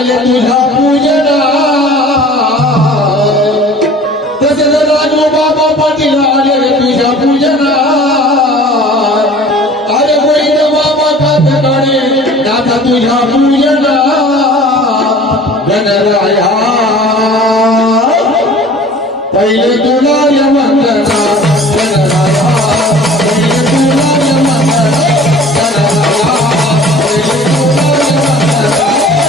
आले तुझ्या पूजना तसेच राजू बाबा पाटील आले तुझ्या पूजना अरे गोविंद बाबा कातकाळे नाथा तुझ्या पूजना गणरा